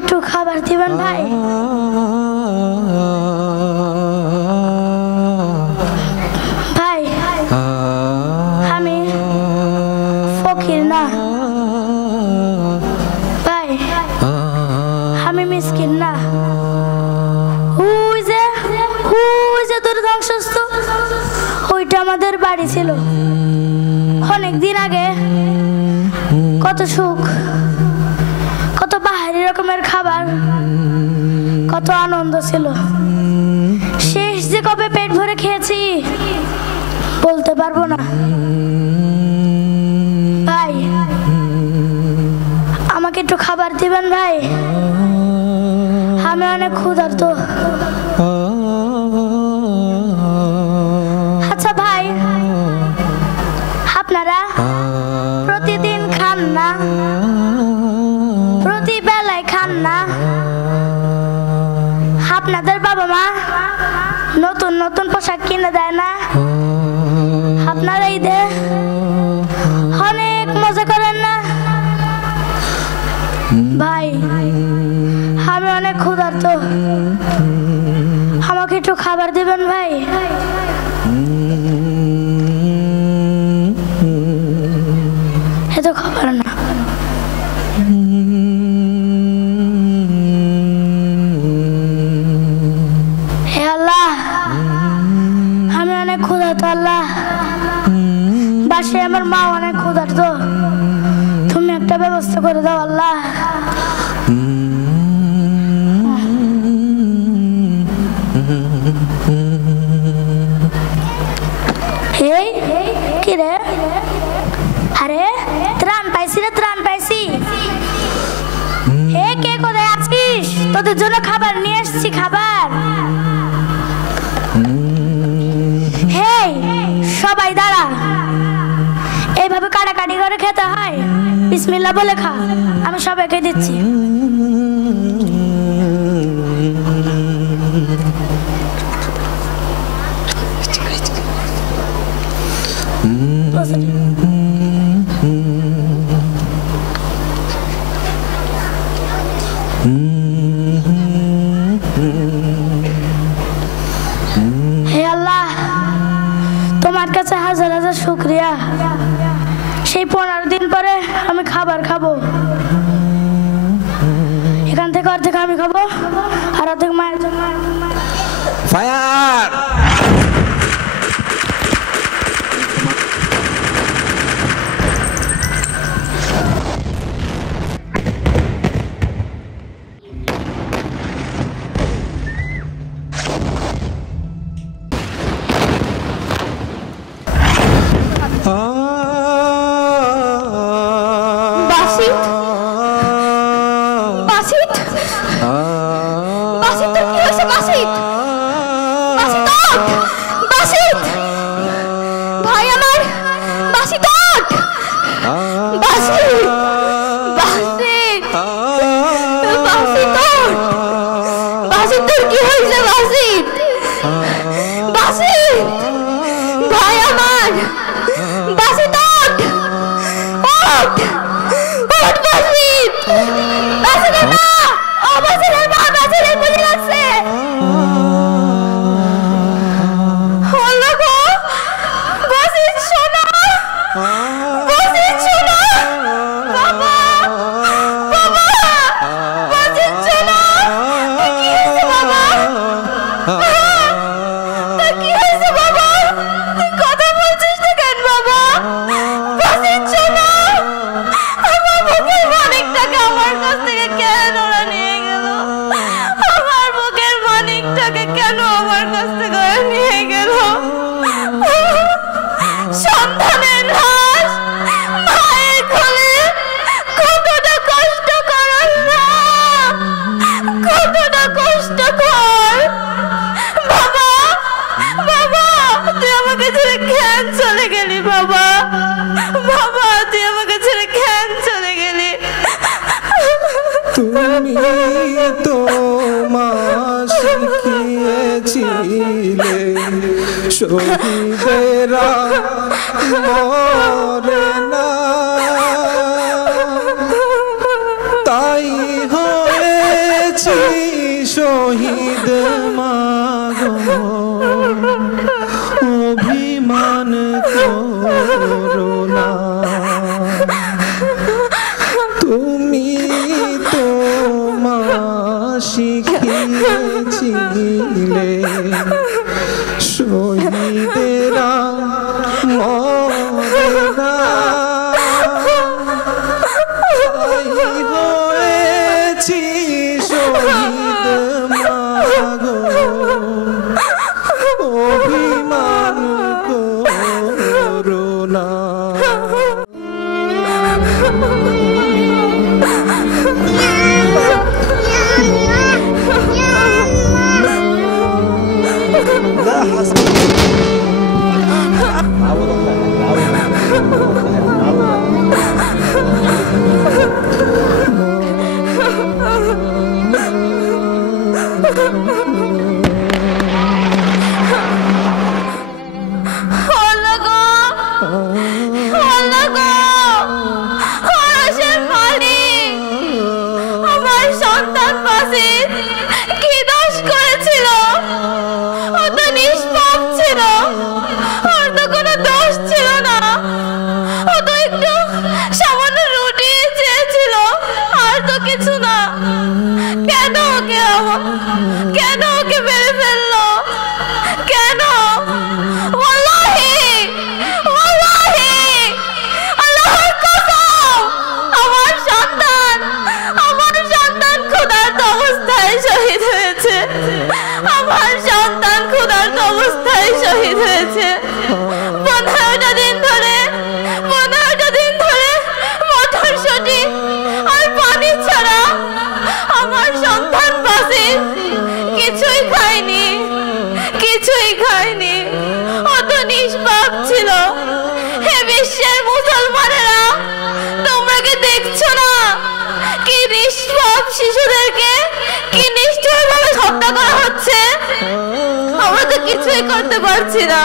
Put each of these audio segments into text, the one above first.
একটু খাবার দিবেন ভাই? ভাই আমি ফকির না ভাই, আমি মিসকিন না। ওই যে তোর ধ্বংসস্থ, ওইটা আমাদের বাড়ি ছিল অনেক দিন আগে। কত সুখ, কত বাহারি রকমের খাবার, কত আনন্দ ছিল। শেষ যে কবে পেট ভরে খেয়েছি বলতে পারবো না। ভাই আমাকে একটু খাবার দিবেন ভাই? আমি অনেক ক্ষুধার্ত। আচ্ছা ভাই, আপনারা প্রতিদিন খান না, প্রতি বেলায় খান না? আপনাদের বাবা মা নতুন নতুন পোশাক কিনে দেয় না? আপনারা ঈদে অনেক মজা করেন না? ভাই আমি অনেক ক্ষুধার্ত, আমাকে একটু খাবার দিবেন ভাই? এত খাবার না। হে আল্লাহ, আমি অনেক ক্ষুধার্ত আল্লাহ, বাসায় আমার মা অনেক ক্ষুধার্ত, তুমি একটা ব্যবস্থা করে দাও আল্লাহ। কি রে? আরে ত্রাণ পাইছি রে, ত্রাণ পাইছি। হে কে কোথায় আছিস? তোদের জন্য খাবার নিয়ে এসেছি, খাবার। হে সবাই দাঁড়া, এইভাবে কাটাকাটি করে খেতে হয়, বিসমিল্লাহ বলে খা। আমি সবাইকে দিচ্ছি। হে আল্লাহ, তোমার কাছে হাজার হাজার শুকরিয়া। সেই 15 দিন পরে আমি খাবার খাবো। এখান থেকে অর্ধেক আমি খাবো আর অর্ধেক মায়ের জন্য। ফায়ার! শহীদেরা মরে না, তাই হয়ে হয়েছি শহীদ মাগো অভিমান করো না তুমি তো মা শিখিয়েছিলে শহীদেরা মরে না হয়েছি শহীদ মাগো অভিমান করো না শিশুদেরকে কি নিষ্ঠুরভাবে হত্যা করা হচ্ছে আমরা তো কিছুই করতে পারছি না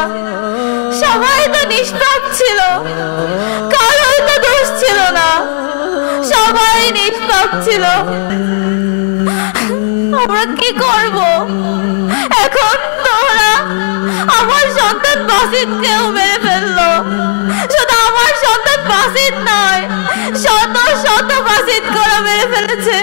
সবাই তো নিষ্পাপ ছিল কারোর তো দোষ ছিল না সবাই নিষ্পাপ ছিল আমরা কি করব এখন তোরা আমার সন্তান বাসিতকেও মেরে ফেললো শুধু আমার সন্তান বাসিত নয় শত শত বাসিত করে মেরে ফেলেছে